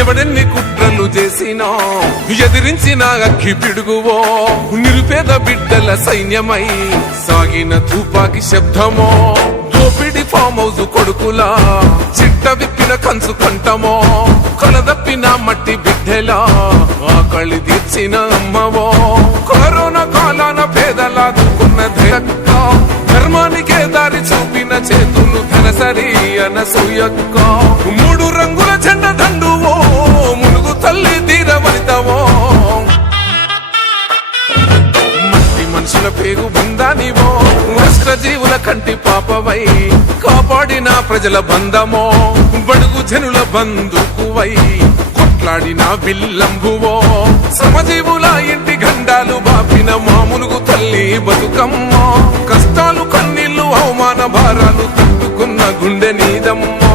ఎవడెన్ని కుట్రలు చేసినా ఎదిరించిన అక్కి పిడుగువో నిరుపేద బిడ్డల సైన్యమై సాగిన తుపాకి శబ్దమో దోపిడి ఫామ్ హౌస్ కొడుకులా చిట్ట విప్పిన కంచు కంటమో కొలదప్పిన మట్టి బిడ్డలా ఆకలి తీర్చిన అమ్మవో కరోనా కాలాన పేదలాదుకున్న ధైర్యక్క ధర్మానికే దారి చూపిన చేతులు ధనసరి అనసూయక్క మూడు రంగుల జెండ దండువో మునుగు తల్లి తీరవనితవో మట్టి మనుషుల పేరు బంధానివో జీవుల కంటి పాపవై కాపాడిన ప్రజల బంధమో బడుగు జనుల బంధుకువై కొట్లాడిన విల్లంబువో శ్రమజీవుల ఇంటి గండాలు బాపిన మాములుగు తల్లి బతుకమ్మో కష్టాలు కన్నీళ్లు అవమాన భారాలు తట్టుకున్న గుండె నీదమ్మో